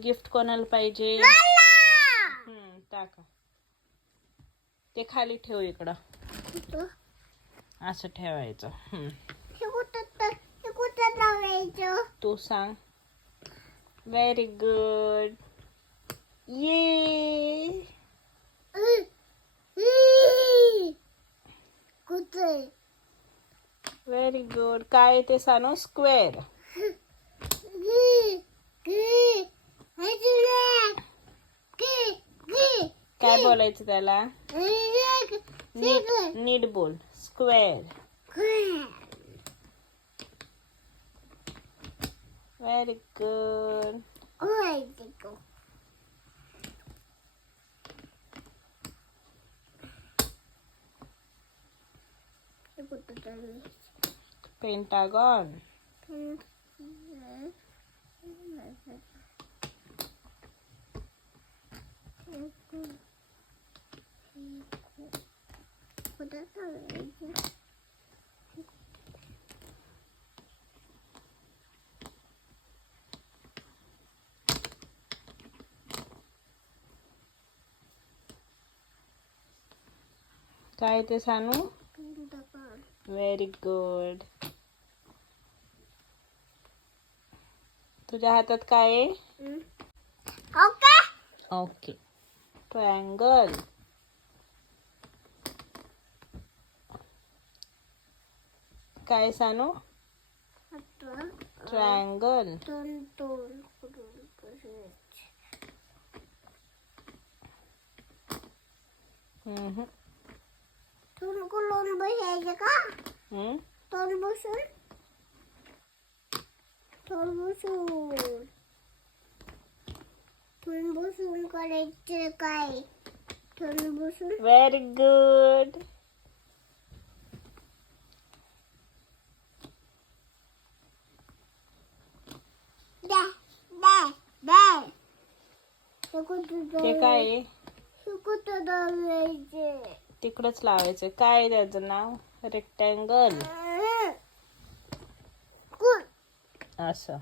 Gift कोणाला पाहिजे? टाका. ते खाली ठेव इकडं. असं ठेवायचं. तू सांग. Very good. ये व्हेरी गुड. काय ते सांगू? स्क्वेअर. काय बोलायचं त्याला? नीट बोल. स्क्वेअर. Very good. पेंटागॉन. काय ते सांगू? Very good. तुझ्या हातात काय आहे? ओके. ट्रायंगल. काय सांगू? ट्रायंगल. बसायचं का? बसून करायचं काय? बसून. Very good. ते काय आहे? तिकडच लावायचं. काय त्याचं नाव? रेक्टँगल. असं.